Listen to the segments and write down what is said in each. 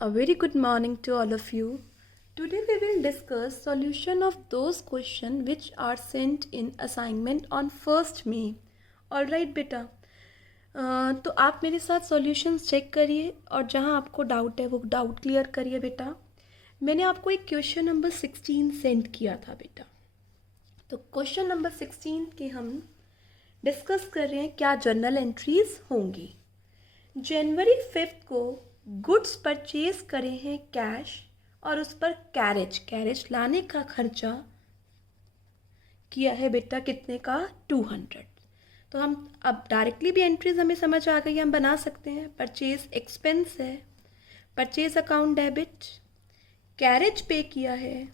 A very good morning to all of you. Today we will discuss solution of those questions which are sent in assignment on 1st May. Alright बेटा, तो आप मेरे साथ solutions check करिए और जहाँ आपको डाउट है वो डाउट क्लियर करिए बेटा. मैंने आपको एक क्वेश्चन नंबर 16 सेंड किया था बेटा. तो क्वेश्चन नंबर 16 के हम डिस्कस कर रहे हैं क्या जर्नल एंट्रीज होंगी. जनवरी 5 को गुड्स परचेज करे हैं कैश और उस पर कैरेज लाने का खर्चा किया है बेटा कितने का 200. तो हम अब डायरेक्टली भी एंट्रीज हमें समझ आ गई, हम बना सकते हैं. परचेज एक्सपेंस है, परचेज अकाउंट डेबिट, कैरेज पे किया है,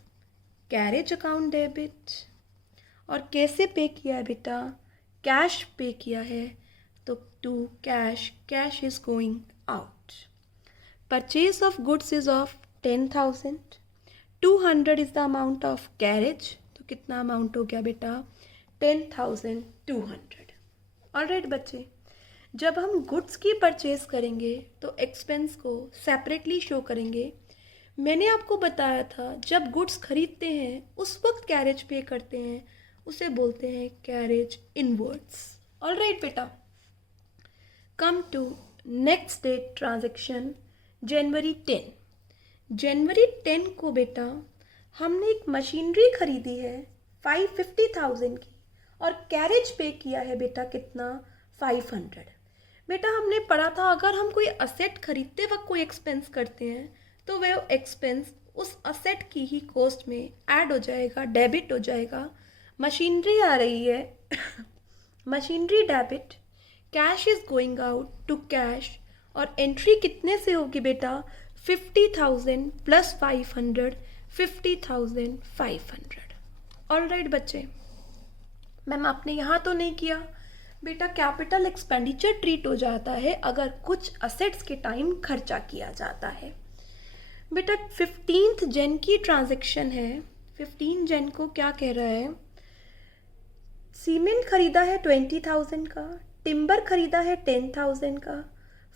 कैरेज अकाउंट डेबिट. और कैसे पे किया है बेटा, कैश पे किया है तो to cash is going out. Purchase of goods is of 10,000. 200 is the amount of carriage, तो कितना अमाउंट हो गया बेटा 10,200. ऑलराइट बच्चे, जब हम गुड्स की परचेज करेंगे तो एक्सपेंस को सेपरेटली शो करेंगे. मैंने आपको बताया था जब गुड्स खरीदते हैं उस वक्त कैरेज पे करते हैं, उसे बोलते हैं कैरेज इनवर्ड्स. ऑलराइट बेटा, come to next date transaction January 10. जनवरी 10 को बेटा हमने एक मशीनरी खरीदी है 550,000 की और कैरेज पे किया है बेटा कितना 500. बेटा हमने पढ़ा था अगर हम कोई असेट खरीदते वक्त कोई एक्सपेंस करते हैं तो वह एक्सपेंस उस असेट की ही कॉस्ट में ऐड हो जाएगा, डेबिट हो जाएगा. मशीनरी आ रही है machinery debit, cash is going out to cash और एंट्री कितने से होगी बेटा 50,000 प्लस 500, 50,500. ऑलराइट बच्चे, मैम आपने यहाँ तो नहीं किया बेटा, कैपिटल एक्सपेंडिचर ट्रीट हो जाता है अगर कुछ असेट्स के टाइम खर्चा किया जाता है. बेटा 15 जन की ट्रांजैक्शन है. 15 जन को क्या कह रहा है, सीमेंट खरीदा है 20,000 का, टिम्बर खरीदा है 10,000 का,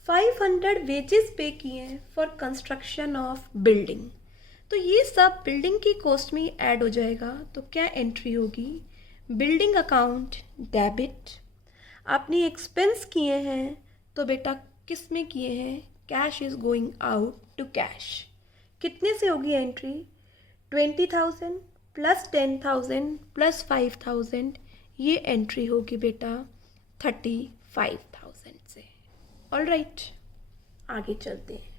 500 वेजेस पे किए हैं फॉर कंस्ट्रक्शन ऑफ बिल्डिंग. तो ये सब बिल्डिंग की कॉस्ट में ऐड हो जाएगा. तो क्या एंट्री होगी, बिल्डिंग अकाउंट डेबिट. आपने एक्सपेंस किए हैं तो बेटा किस में किए हैं, cash is going out to cash. कितने से होगी एंट्री 20,000 प्लस 10,000 प्लस 5,000, ये एंट्री होगी बेटा 35,000 से. ऑलराइट, आगे चलते हैं.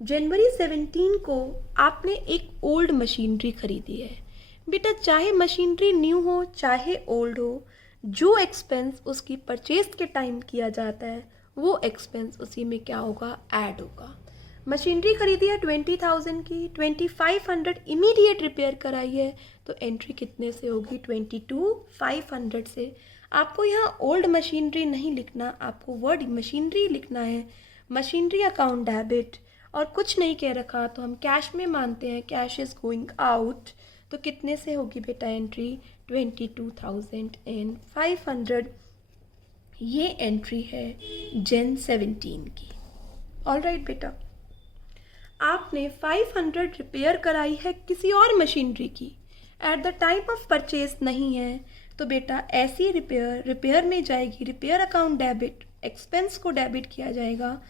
जनवरी 17 को आपने एक ओल्ड मशीनरी खरीदी है. बेटा चाहे मशीनरी न्यू हो चाहे ओल्ड हो, जो एक्सपेंस उसकी परचेज के टाइम किया जाता है वो एक्सपेंस उसी में क्या होगा, ऐड होगा. मशीनरी खरीदी है 20,000 की, 2,500 इमीडिएट रिपेयर कराई है तो एंट्री कितने से होगी 22,500 से. आपको यहाँ ओल्ड मशीनरी नहीं लिखना, आपको वर्ड मशीनरी लिखना है. मशीनरी अकाउंट डेबिट और कुछ नहीं कह रखा तो हम कैश में मानते हैं, कैश इज गोइंग आउट. तो कितने से होगी बेटा एंट्री 22,500. ये एंट्री है जन 17 की. ऑलराइट बेटा, आपने 500 रिपेयर कराई है किसी और मशीनरी की, at the time of purchase नहीं है तो बेटा ऐसी रिपेयर में जाएगी, रिपेयर अकाउंट डेबिट, एक्सपेंस को डेबिट किया जाएगा.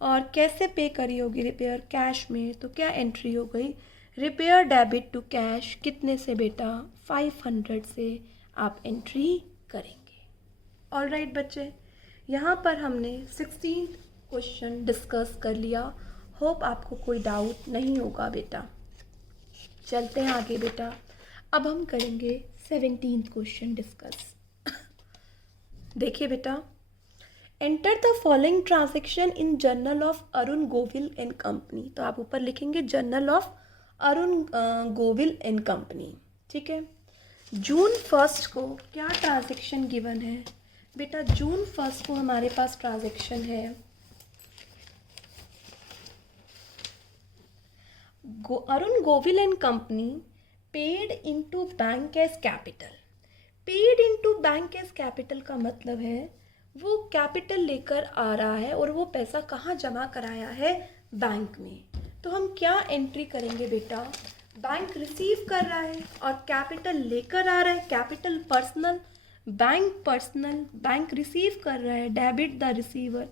और कैसे पे करी होगी रिपेयर, कैश में. तो क्या एंट्री हो गई, रिपेयर डेबिट टू कैश. कितने से बेटा 500 से आप एंट्री करेंगे. ऑलराइट बच्चे, यहाँ पर हमने 16 क्वेश्चन डिस्कस कर लिया. होप आपको कोई डाउट नहीं होगा बेटा. चलते हैं आगे बेटा. अब हम करेंगे 17th क्वेश्चन डिस्कस. देखिए बेटा, enter the following transaction in journal of Arun Govil and company. तो आप ऊपर लिखेंगे journal of Arun Govil and company. ठीक है. जून 1 को क्या ट्रांजैक्शन गिवन है बेटा, जून 1 को हमारे पास ट्रांजैक्शन है Arun Govil and company paid into bank as capital. Paid into bank as capital का मतलब है वो कैपिटल लेकर आ रहा है और वो पैसा कहाँ जमा कराया है, बैंक में. तो हम क्या एंट्री करेंगे बेटा? बैंक रिसीव कर रहा है और कैपिटल लेकर आ रहा है, कैपिटल पर्सनल, बैंक रिसीव कर रहा है, डेबिट द रिसीवर,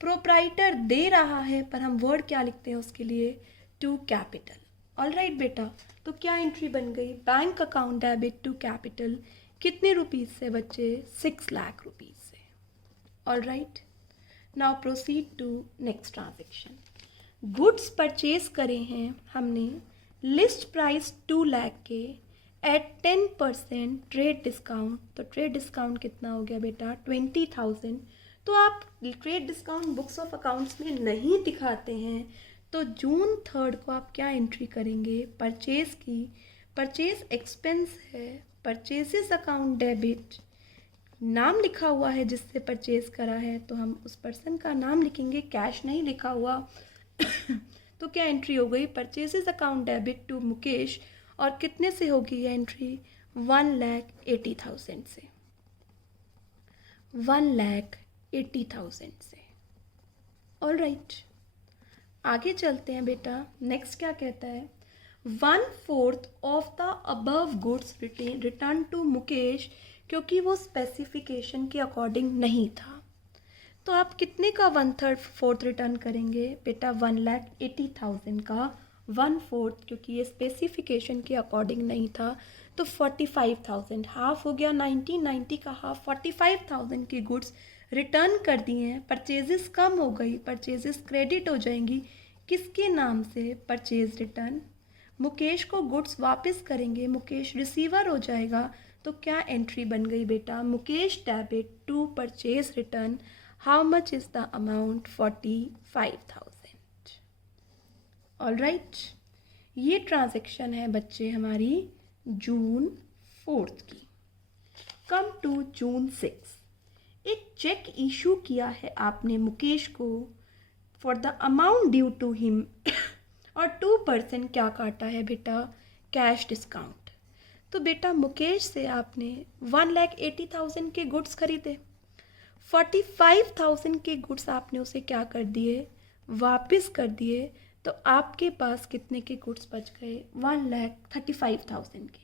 प्रोप्राइटर दे रहा है, पर हम वर्ड क्या लिखते हैं उसके लिए? To capital. ऑल राइट बेटा, तो क्या एंट्री बन गई? Bank account debit to capital, कितने रुपीज़ से बच्चे? 6 लाख रुपीज़ से। All right, now proceed to next transaction. Goods purchase करे हैं हमने, लिस्ट प्राइस 2 लाख के, एट 10% ट्रेड डिस्काउंट। तो ट्रेड डिस्काउंट कितना हो गया बेटा? 20,000। तो आप trade discount books of accounts में नहीं दिखाते हैं, तो जून 3 को आप क्या एंट्री करेंगे? परचेज की, परचेज एक्सपेंस है, परचेजेस अकाउंट डेबिट, नाम लिखा हुआ है जिससे परचेज करा है, तो हम उस पर्सन का नाम लिखेंगे, कैश नहीं लिखा हुआ। तो क्या एंट्री हो गई? Purchases account debit to Mukesh, और कितने से होगी ये एंट्री? 1,80,000 से, 1,80,000 से। ऑल राइट, आगे चलते हैं बेटा। नेक्स्ट क्या कहता है? 1/4 of the above goods return to Mukesh, क्योंकि वो स्पेसिफिकेशन के अकॉर्डिंग नहीं था। तो आप कितने का 1/3 रिटर्न करेंगे बेटा? 1,80,000 का 1/4, क्योंकि ये स्पेसिफिकेशन के अकॉर्डिंग नहीं था, तो 45,000, हाफ हो गया 90 का हाफ, 45,000 की गुड्स रिटर्न कर दिए हैं। परचेजेस कम हो गई, परचेजेस क्रेडिट हो जाएंगी, किसके नाम से? Purchase return. मुकेश को गुड्स वापस करेंगे, मुकेश रिसीवर हो जाएगा। तो क्या एंट्री बन गई बेटा? Mukesh debit to purchase return, how much is the amount? 45,000। All right, ये ट्रांजेक्शन है बच्चे हमारी जून 4 की। कम टू जून 6, एक चेक इशू किया है आपने मुकेश को for the amount due to him, और 2% क्या काटा है बेटा? Cash discount. तो बेटा मुकेश से आपने 1,80,000 के गुड्स खरीदे, 45,000 के गुड्स आपने उसे क्या कर दिए? वापस कर दिए। तो आपके पास कितने के गुड्स बच गए? 1,35,000 के।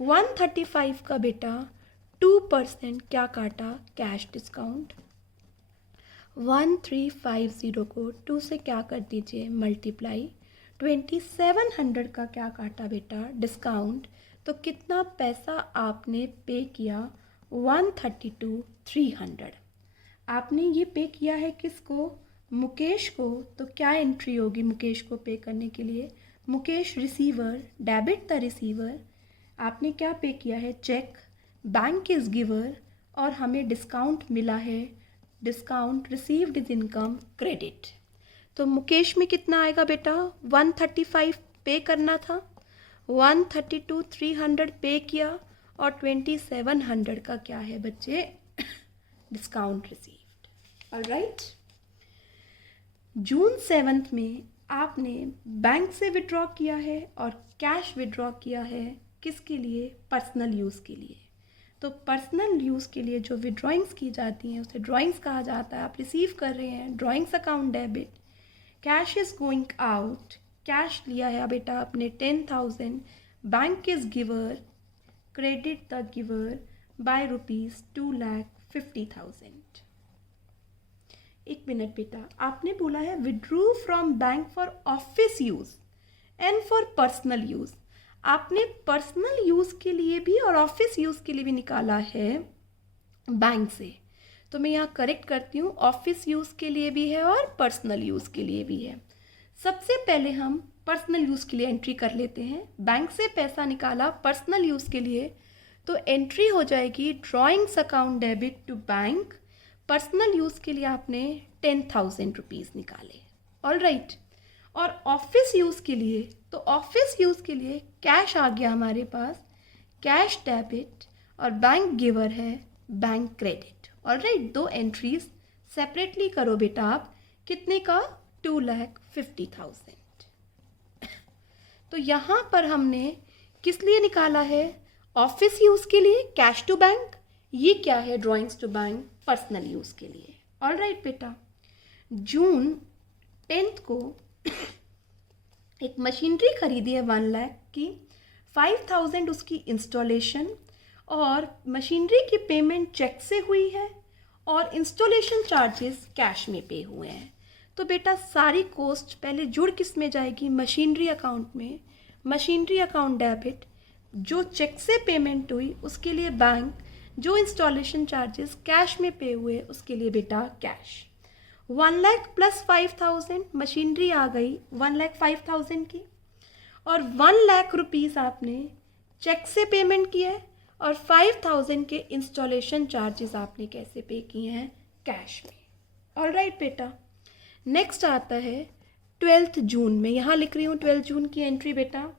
135 का बेटा 2% क्या काटा? Cash discount. 1350 को 2 से क्या कर दीजिए? मल्टीप्लाई। 2700 का क्या काटा बेटा? डिस्काउंट। तो कितना पैसा आपने पे किया? 132,300। आपने ये पे किया है किसको? मुकेश को। तो क्या एंट्री होगी मुकेश को पे करने के लिए? Mukesh receiver, debit the receiver. आपने क्या पे किया है? चेक, बैंक इज गिवर, और हमें डिस्काउंट मिला है, discount received is income credit. तो मुकेश में कितना आएगा बेटा? 135 पे करना था, 132,300 पे किया, और 2700 का क्या है बच्चे? Discount received. ऑल राइट, जून 7 में आपने बैंक से विड्रॉ किया है और कैश विड्रॉ किया है, किसके लिए? पर्सनल यूज़ के लिए। तो पर्सनल यूज़ के लिए जो विड्रॉइंग्स की जाती हैं उसे ड्राइंग्स कहा जाता है। आप रिसीव कर रहे हैं, drawings account debit. Cash is going out, cash लिया है बेटा आपने 10,000, bank is giver, credit the giver by ₹2,50,000। एक मिनट बेटा, आपने बोला है withdrew from bank for office use and for personal use. आपने पर्सनल यूज़ के लिए भी और ऑफिस यूज़ के लिए भी निकाला है बैंक से। तो मैं यहाँ करेक्ट करती हूँ, ऑफिस यूज़ के लिए भी है और पर्सनल यूज़ के लिए भी है। सबसे पहले हम पर्सनल यूज़ के लिए एंट्री कर लेते हैं। बैंक से पैसा निकाला पर्सनल यूज़ के लिए, तो एंट्री हो जाएगी drawings account debit to bank. Personal use के लिए आपने 10,000 रुपीज़ निकाले। ऑल राइट, और ऑफिस यूज़ के लिए, तो ऑफिस यूज़ के लिए कैश आ गया हमारे पास, कैश डेबिट, और बैंक गिवर है बैंक क्रेडिट। ऑल राइट, दो एंट्रीज सेपरेटली करो बेटा आप। कितने का? 2,50,000। तो यहाँ पर हमने किस लिए निकाला है? ऑफिस यूज़ के लिए कैश टू बैंक, ये क्या है? Drawings to bank personal use के लिए। ऑल राइट बेटा, जून 10 को एक मशीनरी खरीदी है 1 लाख की, 5,000 उसकी इंस्टॉलेशन, और मशीनरी की पेमेंट चेक से हुई है और इंस्टॉलेशन चार्जेस कैश में पे हुए हैं। तो बेटा सारी कॉस्ट पहले जुड़ किस में जाएगी, मशीनरी अकाउंट में। मशीनरी अकाउंट डेबिट, जो चेक से पेमेंट हुई उसके लिए बैंक, जो इंस्टॉलेशन चार्जेस कैश में पे हुए उसके लिए बेटा कैश। 1 लाख प्लस 5,000, मशीनरी आ गई 1,05,000 की, और 1 लाख रुपीज़ आपने चेक से पेमेंट किया है, और 5,000 के इंस्टॉलेशन चार्जेस आपने कैसे पे किए हैं, कैश में। ऑलराइट बेटा, नेक्स्ट आता है 12 जून में, यहाँ लिख रही हूँ 12 जून की एंट्री बेटा।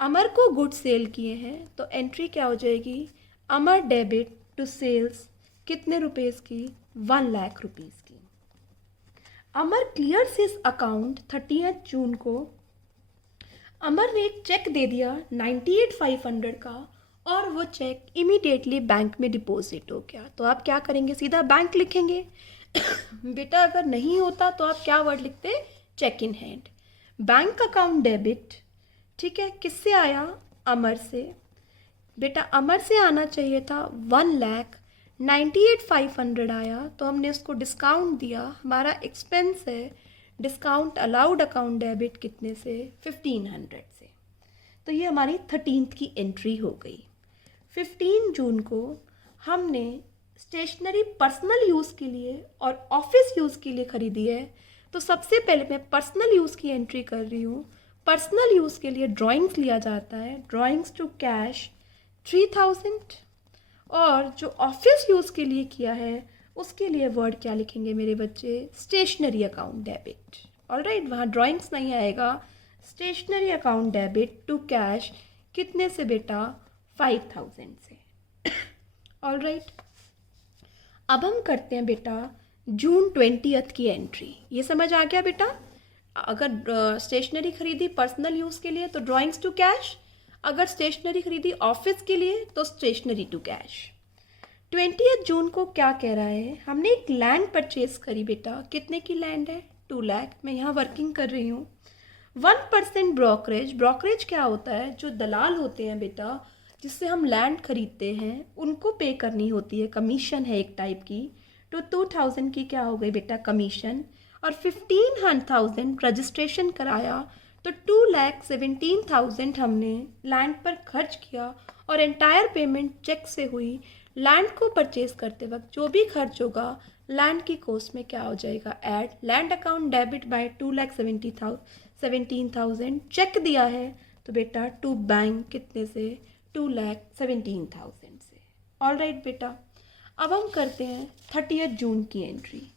अमर को गुड सेल किए हैं, तो एंट्री क्या हो जाएगी, अमर डेबिट टू सेल्स कितने रुपीज़ की, 1 लाख रुपीज़ की। अमर क्लियर्स हिज अकाउंट 30 जून को। अमर ने एक चेक दे दिया 98,500 का, और वो चेक इमीडिएटली बैंक में डिपॉजिट हो गया। तो आप क्या करेंगे, सीधा बैंक लिखेंगे। बेटा अगर नहीं होता तो आप क्या वर्ड लिखते, cheque in hand. Bank account debit, ठीक है, किससे आया, अमर से। बेटा अमर से आना चाहिए था 1,98,500 आया, तो हमने उसको डिस्काउंट दिया, हमारा एक्सपेंस है, डिस्काउंट अलाउड अकाउंट डेबिट कितने से, 1,500 से। तो ये हमारी 13th की एंट्री हो गई। 15 जून को हमने स्टेशनरी पर्सनल यूज़ के लिए और ऑफिस यूज़ के लिए ख़रीदी है। तो सबसे पहले मैं पर्सनल यूज़ की एंट्री कर रही हूँ। पर्सनल यूज़ के लिए ड्राइंग्स लिया जाता है, ड्राइंग्स टू कैश 3,000, और जो ऑफिस यूज़ के लिए किया है उसके लिए वर्ड क्या लिखेंगे मेरे बच्चे, स्टेशनरी अकाउंट डेबिट। ऑलराइट, वहाँ ड्राइंग्स नहीं आएगा, stationery account debit to cash कितने से बेटा, 5,000 से। ऑलराइट, अब हम करते हैं बेटा जून 20 की एंट्री। ये समझ आ गया बेटा, अगर स्टेशनरी खरीदी पर्सनल यूज़ के लिए तो ड्राइंग्स टू कैश, अगर स्टेशनरी खरीदी ऑफिस के लिए तो स्टेशनरी टू कैश। 20 जून को क्या कह रहा है, हमने एक लैंड परचेज करी बेटा, कितने की लैंड है, 2 लाख। मैं यहाँ वर्किंग कर रही हूँ। 1% ब्रोकरेज, ब्रोकरेज क्या होता है, जो दलाल होते हैं बेटा जिससे हम लैंड खरीदते हैं उनको पे करनी होती है, कमीशन है एक टाइप की। तो 2,000 की क्या हो गई बेटा कमीशन, और 15,000 रजिस्ट्रेशन कराया, तो 2,17,000 हमने लैंड पर खर्च किया, और एंटायर पेमेंट चेक से हुई। लैंड को परचेज करते वक्त जो भी खर्च होगा लैंड की कॉस्ट में क्या हो जाएगा, add land account debit by 2,17,000। Cheque दिया है तो बेटा टू बैंक कितने से, 2,17,000 से। ऑलराइट बेटा, अब हम करते हैं 30 जून की एंट्री।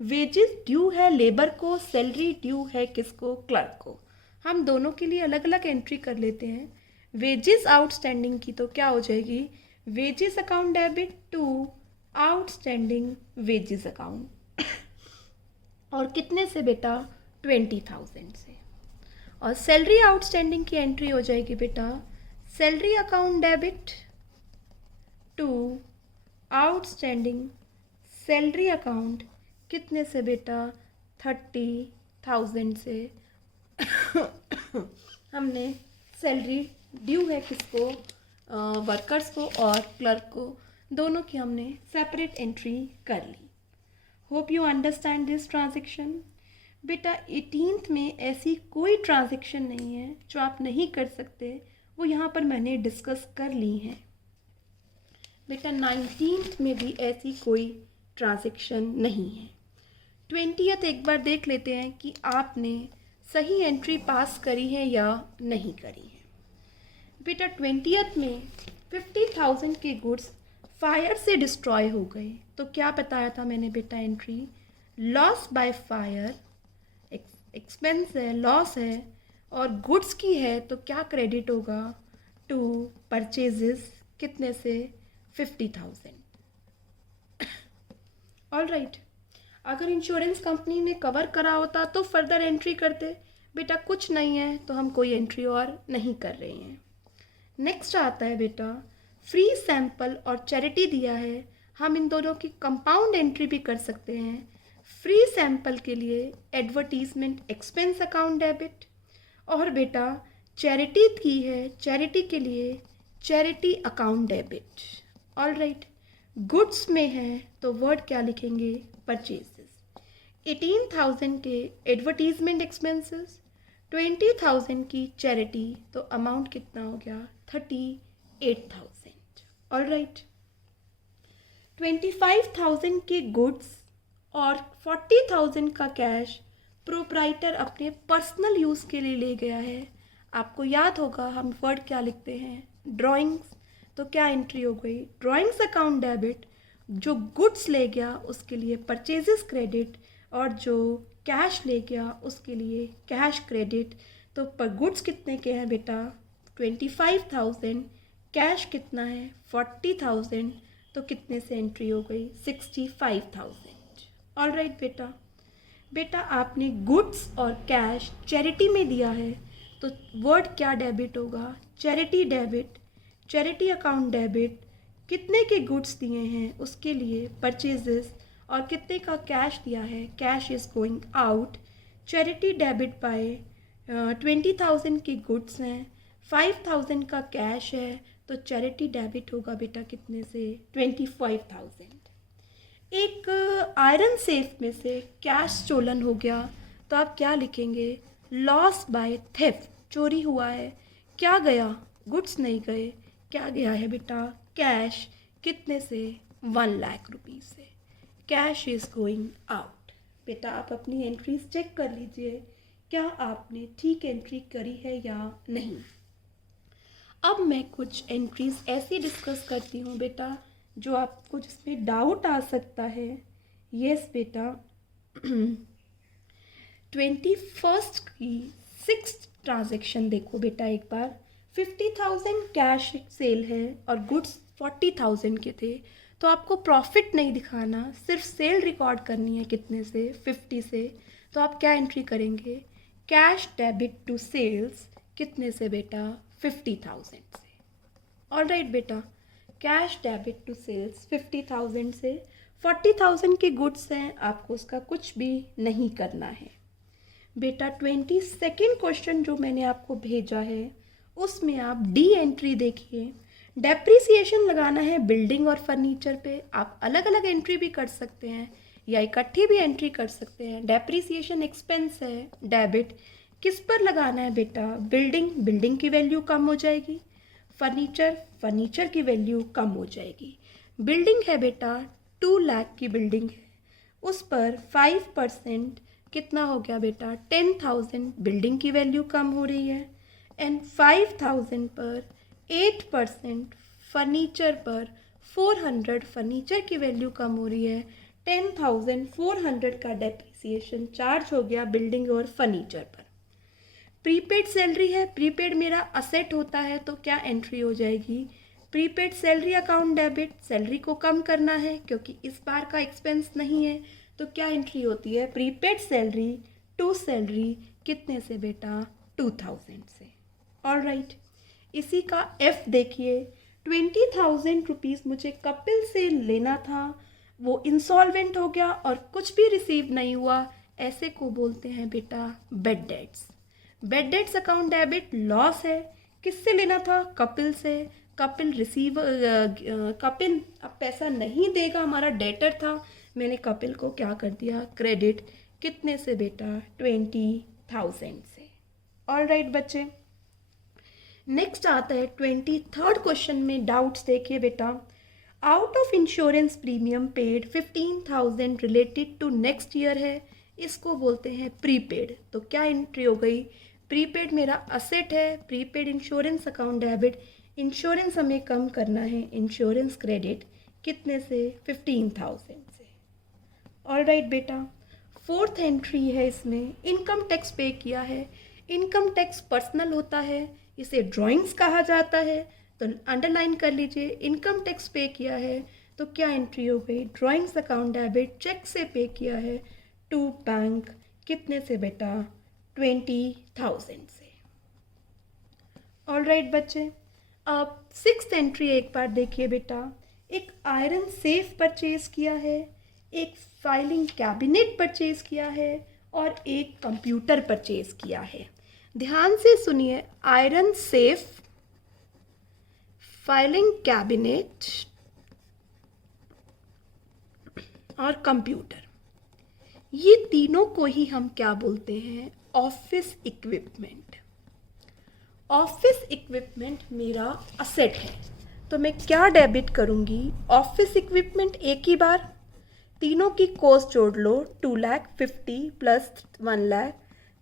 वेजेस ड्यू है लेबर को, सैलरी ड्यू है किसको, क्लर्क को। हम दोनों के लिए अलग अलग एंट्री कर लेते हैं। वेजेस आउटस्टैंडिंग की तो क्या हो जाएगी, wages account debit to outstanding wages account, और कितने से बेटा, 20,000 से। और सैलरी आउटस्टैंडिंग की एंट्री हो जाएगी बेटा, salary account debit to outstanding salary account कितने से बेटा, 30,000 से। हमने सैलरी ड्यू है किसको, वर्कर्स को और क्लर्क को, दोनों की हमने सेपरेट एंट्री कर ली। Hope you understand this transaction. बेटा 18th में ऐसी कोई ट्रांजैक्शन नहीं है जो आप नहीं कर सकते, वो यहाँ पर मैंने डिस्कस कर ली हैं। बेटा 19th में भी ऐसी कोई ट्रांजैक्शन नहीं है। 20th एक बार देख लेते हैं कि आपने सही एंट्री पास करी है या नहीं करी है। बेटा 20th में 50,000 के गुड्स फायर से डिस्ट्रॉय हो गए, तो क्या बताया था मैंने बेटा entry, loss by fire, expense है, लॉस है, और गुड्स की है तो क्या क्रेडिट होगा, टू परचेजेस कितने से, 50,000। ऑलराइट, अगर इंश्योरेंस कंपनी ने कवर करा होता तो फर्दर एंट्री करते। बेटा कुछ नहीं है तो हम कोई एंट्री और नहीं कर रहे हैं। नेक्स्ट आता है बेटा फ्री सैंपल और चैरिटी दिया है, हम इन दोनों की कंपाउंड एंट्री भी कर सकते हैं। फ्री सैंपल के लिए एडवर्टीजमेंट एक्सपेंस अकाउंट डेबिट, और बेटा चैरिटी की है, चैरिटी के लिए charity account debit. All right, goods में है तो वर्ड क्या लिखेंगे, परचेजेस। 18,000 के एडवर्टीजमेंट एक्सपेंसेस, 20,000 की चैरिटी, तो अमाउंट कितना हो गया, 38,000। ऑल राइट, 25,000 के गुड्स और 40,000 का कैश प्रोप्राइटर अपने पर्सनल यूज़ के लिए ले गया है। आपको याद होगा हम वर्ड क्या लिखते हैं, ड्राइंग्स, तो क्या एंट्री हो गई, ड्राइंग्स अकाउंट डेबिट। जो गुड्स ले गया उसके लिए परचेजेस क्रेडिट, और जो कैश ले गया उसके लिए कैश क्रेडिट। तो पर गुड्स कितने के हैं बेटा, 25,000, कैश कितना है 40,000, तो कितने से एंट्री हो गई, 65,000। ऑल राइट बेटा, बेटा आपने गुड्स और कैश चैरिटी में दिया है तो वर्ड क्या डेबिट होगा, charity debit, charity account debit. कितने के गुड्स दिए हैं उसके लिए परचेजेस, और कितने का कैश दिया है, cash is going out. Charity debit bye 20,000 की गुड्स हैं, 5,000 का कैश है, तो चैरिटी डेबिट होगा बेटा कितने से, 25,000। एक आयरन सेफ में से कैश स्टोलन हो गया तो आप क्या लिखेंगे, लॉस बाय थेफ्ट, चोरी हुआ है। क्या गया, गुड्स नहीं गए, क्या गया है बेटा, कैश, कितने से, 1 लाख रुपीज़ से। Cash is going out. बेटा आप अपनी एंट्रीज चेक कर लीजिए, क्या आपने ठीक एंट्री करी है या नहीं। अब मैं कुछ एंट्रीज ऐसी डिस्कस करती हूँ बेटा जो आपको जिसमें डाउट आ सकता है। यस बेटा, 21 की 6th ट्रांजेक्शन देखो बेटा एक बार, 50,000 कैश सेल है और गुड्स 40,000 के थे, तो आपको प्रॉफिट नहीं दिखाना, सिर्फ सेल रिकॉर्ड करनी है, कितने से, 50 से। तो आप क्या एंट्री करेंगे, कैश डेबिट टू सेल्स, कितने से बेटा, 50,000 से। ऑल राइट बेटा, कैश डेबिट टू सेल्स 50,000 से, 40,000 के गुड्स हैं, आपको उसका कुछ भी नहीं करना है। बेटा 22nd क्वेश्चन जो मैंने आपको भेजा है उसमें आप डी एंट्री देखिए, डेप्रिसिएशन लगाना है बिल्डिंग और फर्नीचर पे। आप अलग अलग एंट्री भी कर सकते हैं या इकट्ठी भी एंट्री कर सकते हैं। डेप्रिसिएशन एक्सपेंस है डेबिट, किस पर लगाना है बेटा, बिल्डिंग, बिल्डिंग की वैल्यू कम हो जाएगी, फर्नीचर, फर्नीचर की वैल्यू कम हो जाएगी। बिल्डिंग है बेटा 2 लाख की बिल्डिंग है, उस पर 5% कितना हो गया बेटा, 10,000, बिल्डिंग की वैल्यू कम हो रही है। एंड 5,000 पर 8% फर्नीचर पर 400, फर्नीचर की वैल्यू कम हो रही है। 10,400 का डेप्रिसिएशन चार्ज हो गया बिल्डिंग और फर्नीचर पर। प्रीपेड सैलरी है, प्रीपेड मेरा असेट होता है, तो क्या एंट्री हो जाएगी, prepaid salary account debit, salary को कम करना है क्योंकि इस बार का एक्सपेंस नहीं है, तो क्या एंट्री होती है, प्रीपेड सैलरी टू सैलरी, कितने से बेटा, 2,000 से। ऑल राइट, इसी का एफ देखिए, 20,000 रुपीज़ मुझे कपिल से लेना था, वो इंसॉल्वेंट हो गया और कुछ भी रिसीव नहीं हुआ, ऐसे को बोलते हैं बेटा bad debts. Bad debts account debit loss है, किससे लेना था, कपिल से। कपिल कपिल अब पैसा नहीं देगा, हमारा डेटर था, मैंने कपिल को क्या कर दिया, क्रेडिट, कितने से बेटा, 20,000 से। ऑल राइट बच्चे, नेक्स्ट आता है 23rd क्वेश्चन में डाउट्स देखिए बेटा। Out of insurance premium paid 15,000 related to next year है, इसको बोलते हैं प्रीपेड। तो क्या एंट्री हो गई, प्रीपेड मेरा असेट है, prepaid insurance account debit, insurance हमें कम करना है, इंश्योरेंस क्रेडिट, कितने से, 15,000 से। ऑल राइट बेटा, 4th एंट्री है इसमें, इनकम टैक्स पे किया है। इनकम टैक्स पर्सनल होता है, इसे ड्राइंग्स कहा जाता है, तो अंडरलाइन कर लीजिए, इनकम टैक्स पे किया है, तो क्या एंट्री हो गई, ड्राइंग्स अकाउंट डेबिट, चेक से पे किया है टू बैंक, कितने से बेटा, 20,000 से। ऑल राइट बच्चे, अब 6th एंट्री एक बार देखिए बेटा, एक आयरन सेफ परचेज किया है, एक फाइलिंग कैबिनेट परचेज किया है और एक कंप्यूटर परचेज किया है। ध्यान से सुनिए, आयरन सेफ, फाइलिंग कैबिनेट और कंप्यूटर, ये तीनों को ही हम क्या बोलते हैं? Office equipment. ऑफिस इक्विपमेंट मेरा असेट है, तो मैं क्या डेबिट करूँगी? ऑफिस इक्विपमेंट एक ही बार, तीनों की कॉस्ट जोड़ लो, 2,50,000 प्लस 1,00,000,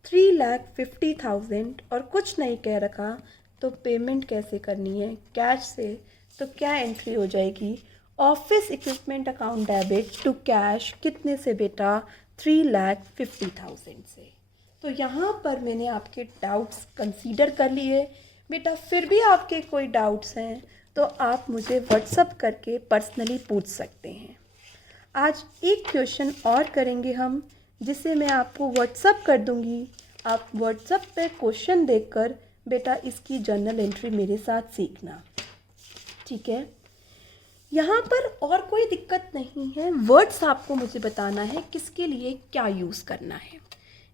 3,50,000 और कुछ नहीं कह रखा, तो पेमेंट कैसे करनी है? कैश से। तो क्या एंट्री हो जाएगी? Office equipment account debit to cash, कितने से बेटा? 3,50,000 से। तो यहाँ पर मैंने आपके डाउट्स कंसीडर कर लिए बेटा। फिर भी आपके कोई डाउट्स हैं तो आप मुझे व्हाट्सअप करके पर्सनली पूछ सकते हैं। आज एक क्वेश्चन और करेंगे हम, जिसे मैं आपको व्हाट्सअप कर दूंगी। आप व्हाट्सअप पे क्वेश्चन देखकर बेटा इसकी जर्नल एंट्री मेरे साथ सीखना, ठीक है? यहाँ पर और कोई दिक्कत नहीं है, वर्ड्स आपको मुझे बताना है किसके लिए क्या यूज़ करना है।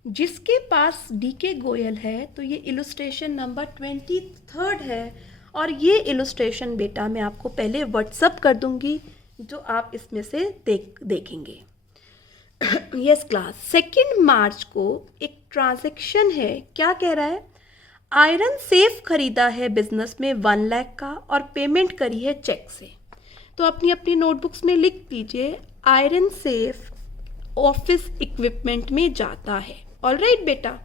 जिसके पास डीके गोयल है तो ये इलस्ट्रेशन नंबर 23 है, और ये इलस्ट्रेशन बेटा मैं आपको पहले व्हाट्सअप कर दूंगी, जो आप इसमें से देखेंगे। यस क्लास, 2 मार्च को एक ट्रांजैक्शन है, क्या कह रहा है? आयरन सेफ खरीदा है बिजनेस में 1 लाख का और पेमेंट करी है चेक से। तो अपनी अपनी नोटबुक्स में लिख लीजिए, आयरन सेफ ऑफिस इक्विपमेंट में जाता है। ऑलराइट बेटा,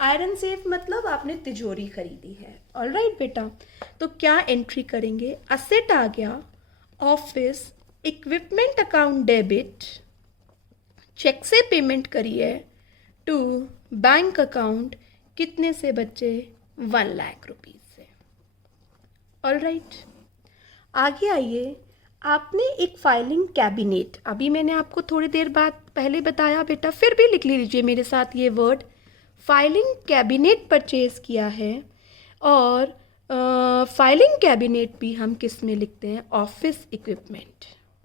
आयरन सेफ मतलब आपने तिजोरी खरीदी है। ऑलराइट बेटा, तो क्या एंट्री करेंगे? असेट आ गया, office equipment account debit, cheque से पेमेंट करी है टू बैंक अकाउंट, कितने से बच्चे? 1 लाख रुपीज़ से। ऑलराइट, आगे आइए। आपने एक फाइलिंग कैबिनेट, अभी मैंने आपको थोड़ी देर बाद पहले बताया बेटा, फिर भी लिख लीजिए मेरे साथ ये वर्ड, फाइलिंग कैबिनेट परचेज किया है। और फाइलिंग कैबिनेट भी हम किस में लिखते हैं? ऑफिस इक्विपमेंट,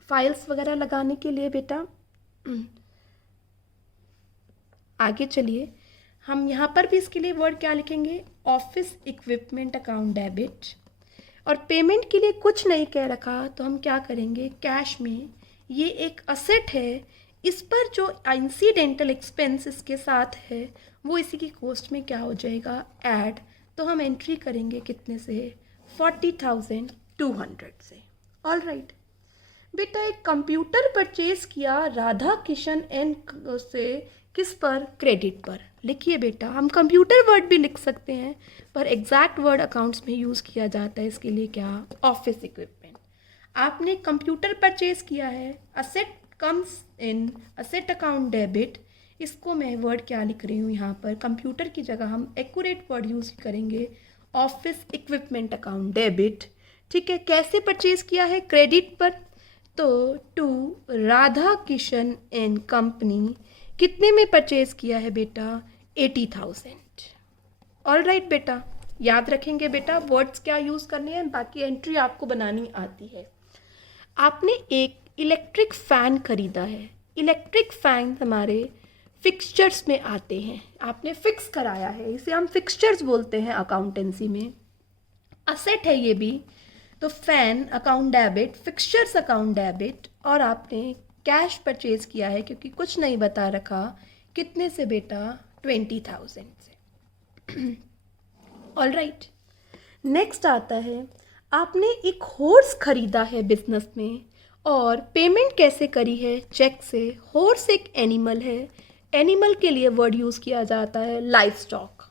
फाइल्स वगैरह लगाने के लिए बेटा। आगे चलिए, हम यहाँ पर भी इसके लिए वर्ड क्या लिखेंगे? ऑफिस इक्विपमेंट अकाउंट डेबिट, और पेमेंट के लिए कुछ नहीं कह रखा तो हम क्या करेंगे? कैश में। ये एक असेट है, इस पर जो इंसिडेंटल एक्सपेंस इसके साथ है वो इसी की कॉस्ट में क्या हो जाएगा? ऐड। तो हम एंट्री करेंगे कितने से? 40,200 से। ऑल राइट बेटा, एक कंप्यूटर परचेज किया राधा किशन एंड से, किस पर? क्रेडिट पर। लिखिए बेटा, हम कंप्यूटर वर्ड भी लिख सकते हैं पर एग्जैक्ट वर्ड अकाउंट्स में यूज़ किया जाता है, इसके लिए क्या? Office equipment. आपने कंप्यूटर परचेज किया है, asset comes in asset account debit, इसको मैं वर्ड क्या लिख रही हूँ यहाँ पर? कंप्यूटर की जगह हम एक्यूरेट वर्ड यूज़ करेंगे, ऑफिस इक्विपमेंट अकाउंट डेबिट। ठीक है, कैसे परचेज किया है? क्रेडिट पर। तो to Radha Kishan and company, कितने में परचेज किया है बेटा? 80,000। ऑल राइट बेटा, याद रखेंगे बेटा वर्ड्स क्या यूज़ करने हैं, बाकी एंट्री आपको बनानी आती है। आपने एक इलेक्ट्रिक फ़ैन खरीदा है, इलेक्ट्रिक फ़ैन हमारे फिक्सचर्स में आते हैं, आपने फिक्स कराया है, इसे हम फिक्सचर्स बोलते हैं अकाउंटेंसी में। असेट है ये भी, तो fan account debit, fixtures account debit, और आपने कैश परचेज किया है क्योंकि कुछ नहीं बता रखा, कितने से बेटा? 20,000 से। ऑल राइट, नेक्स्ट आता है, आपने एक हॉर्स खरीदा है बिजनेस में और पेमेंट कैसे करी है? चेक से। हॉर्स एक एनिमल है, एनिमल के लिए वर्ड यूज़ किया जाता है लाइफ स्टॉक।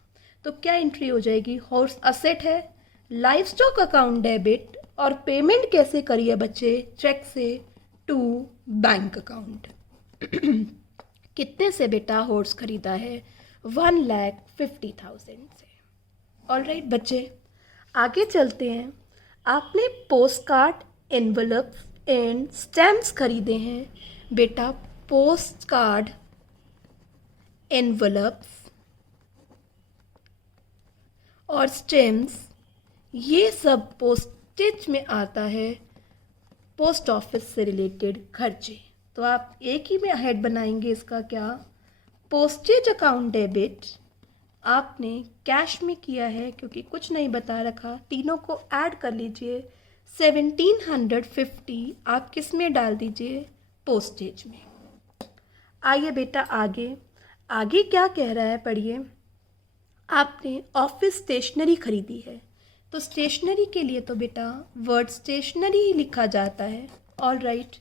तो क्या एंट्री हो जाएगी? हॉर्स असेट है, लाइफ स्टॉक अकाउंट डेबिट, और पेमेंट कैसे करी है बच्चे? चेक से टू बैंक अकाउंट। कितने से बेटा हॉर्स खरीदा है? 1,50,000 से। ऑल राइट बच्चे, आगे चलते हैं। आपने post card, envelope and stamps खरीदे हैं बेटा। पोस्ट कार्ड, एनवलप्स और स्टैम्प्स, ये सब पोस्टेज में आता है, पोस्ट ऑफिस से रिलेटेड खर्चे। तो आप एक ही में हेड बनाएंगे इसका, क्या? पोस्टेज अकाउंट डेबिट आपने कैश में किया है क्योंकि कुछ नहीं बता रखा, तीनों को ऐड कर लीजिए। 1750 आप किस में डाल दीजिए, पोस्टेज में। आइए बेटा आगे, आगे क्या कह रहा है पढ़िए। आपने ऑफिस स्टेशनरी खरीदी है, तो स्टेशनरी के लिए तो बेटा वर्ड स्टेशनरी ही लिखा जाता है। ऑल राइट,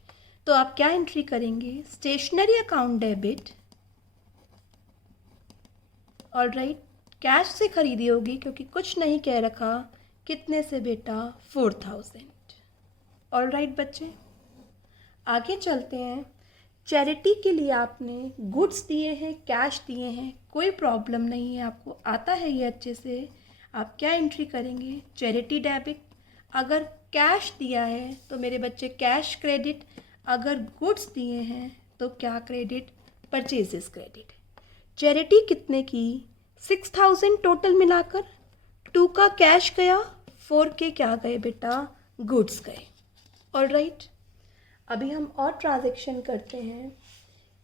तो आप क्या एंट्री करेंगे, stationery account debit. All right, cash से खरीदी होगी क्योंकि कुछ नहीं कह रखा, कितने से बेटा, 4000। ऑल राइट बच्चे, आगे चलते हैं। चैरिटी के लिए आपने गुड्स दिए हैं, कैश दिए हैं, कोई प्रॉब्लम नहीं है, आपको आता है ये अच्छे से। आप क्या एंट्री करेंगे, चैरिटी डेबिट। अगर कैश दिया है तो मेरे बच्चे कैश क्रेडिट, अगर गुड्स दिए हैं तो क्या क्रेडिट, परचेजेस क्रेडिट। चैरिटी कितने की, 6000 टोटल मिलाकर, 2 का कैश गया, 4 के क्या गए बेटा, गुड्स गए। ऑल राइट, अभी हम और ट्रांजैक्शन करते हैं।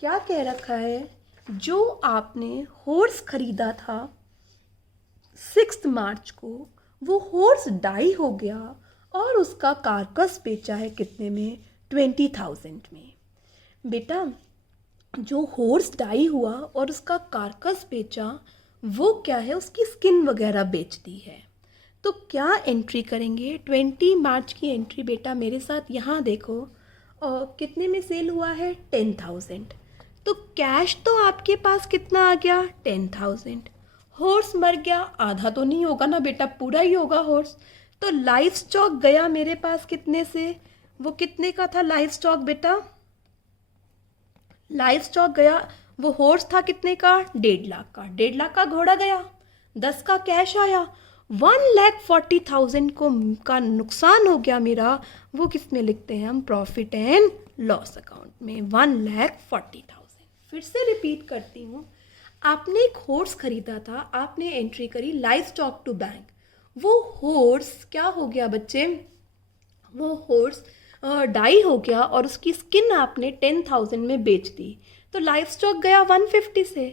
क्या कह रखा है, जो आपने हॉर्स खरीदा था 6 मार्च को, वो हॉर्स डाई हो गया और उसका कारकस बेचा है कितने में, 20,000 में। बेटा जो हॉर्स डाई हुआ और उसका कारकस बेचा, वो क्या है, उसकी स्किन वगैरह बेच दी है। तो क्या एंट्री करेंगे, 20 मार्च की एंट्री बेटा मेरे साथ यहाँ देखो, और कितने में सेल हुआ है, 10,000। तो कैश तो आपके पास कितना आ गया, 10,000। हॉर्स मर गया, आधा तो नहीं होगा ना बेटा, पूरा ही होगा हॉर्स। तो लाइफ स्टॉक गया मेरे पास कितने से, वो कितने का था लाइफ स्टॉक बेटा, लाइफ स्टॉक गया, वो हॉर्स था कितने का, 1.5 लाख का, 1.5 लाख का घोड़ा गया, 10 का कैश आया, 1,40,000 को का नुकसान हो गया मेरा। वो किस में लिखते हैं हम, प्रॉफिट एंड लॉस अकाउंट में, 1,40,000। फिर से रिपीट करती हूँ, आपने एक हॉर्स खरीदा था, आपने एंट्री करी लाइफ स्टॉक टू बैंक। वो हॉर्स क्या हो गया बच्चे, वो हॉर्स डाई हो गया और उसकी स्किन आपने 10,000 में बेच दी। तो लाइफ स्टॉक गया 150 से,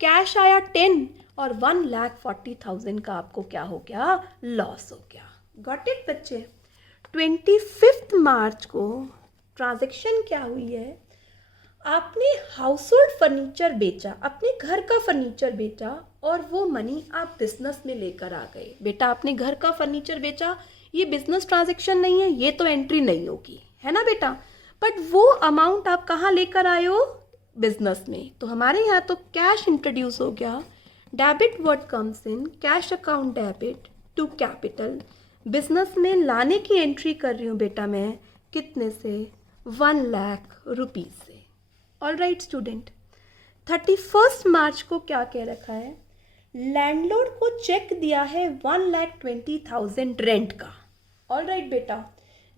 कैश आया 10 और 1,40,000 का आपको क्या हो गया, लॉस हो गया। गॉट इट बच्चे। 25 मार्च को ट्रांजैक्शन क्या हुई है, आपने हाउस होल्ड फर्नीचर बेचा, अपने घर का फर्नीचर बेचा और वो मनी आप बिजनेस में लेकर आ गए। बेटा आपने घर का फर्नीचर बेचा, ये बिजनेस ट्रांजैक्शन नहीं है, ये तो एंट्री नहीं होगी, है ना बेटा। बट वो अमाउंट आप कहाँ लेकर आए हो, बिजनेस में। तो हमारे यहाँ तो कैश इंट्रोड्यूस हो गया। Debit word comes in, cash account debit to capital, business में लाने की एंट्री कर रही हूँ बेटा मैं, कितने से, 1 लाख रुपीज़ से। ऑल राइट स्टूडेंट, 31 मार्च को क्या कह रखा है, लैंडलॉर्ड को चेक दिया है 1,20,000 रेंट का। ऑल राइट बेटा,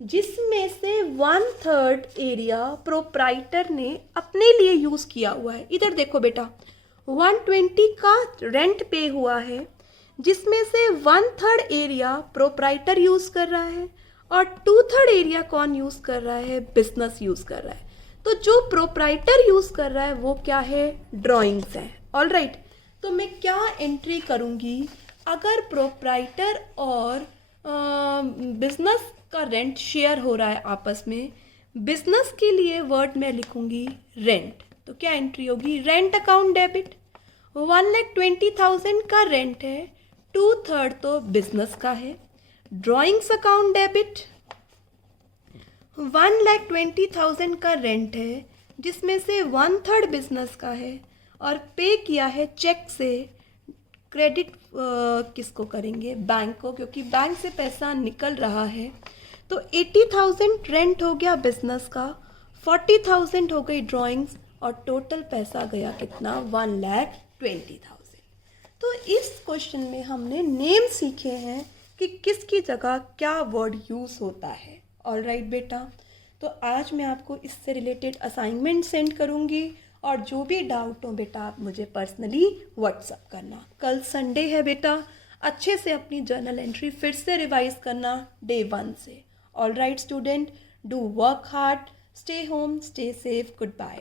जिसमें से 1/3 एरिया प्रोप्राइटर ने अपने लिए यूज़ किया हुआ है। इधर देखो बेटा, 120 का रेंट पे हुआ है, जिसमें से 1/3 एरिया प्रोप्राइटर यूज़ कर रहा है और 2/3 एरिया कौन यूज़ कर रहा है, बिजनेस यूज़ कर रहा है। तो जो प्रोप्राइटर यूज़ कर रहा है वो क्या है, ड्राइंग्स है। ऑल राइट, तो मैं क्या एंट्री करूँगी, अगर प्रोप्राइटर और बिजनेस का रेंट शेयर हो रहा है आपस में, बिजनेस के लिए वर्ड में लिखूँगी रेंट। तो क्या एंट्री होगी, रेंट अकाउंट डेबिट। 1,20,000 का रेंट है, 2/3 तो बिजनेस का है। ड्राइंग्स अकाउंट डेबिट, 1,20,000 का रेंट है, जिसमें से 1/3 बिजनेस का है और पे किया है चेक से। क्रेडिट किसको करेंगे, बैंक को, क्योंकि बैंक से पैसा निकल रहा है। तो 80,000 रेंट हो गया बिजनेस का, 40,000 हो गई ड्राइंग्स और टोटल पैसा गया कितना, 1,20,000। तो इस क्वेश्चन में हमने नेम सीखे हैं कि किसकी जगह क्या वर्ड यूज़ होता है। ऑल राइट बेटा, तो आज मैं आपको इससे रिलेटेड असाइनमेंट सेंड करूँगी और जो भी डाउट हो बेटा आप मुझे पर्सनली व्हाट्सअप करना। कल संडे है बेटा, अच्छे से अपनी जर्नल एंट्री फिर से रिवाइज करना डे 1 से। All right student, do work hard, stay home, stay safe, good bye.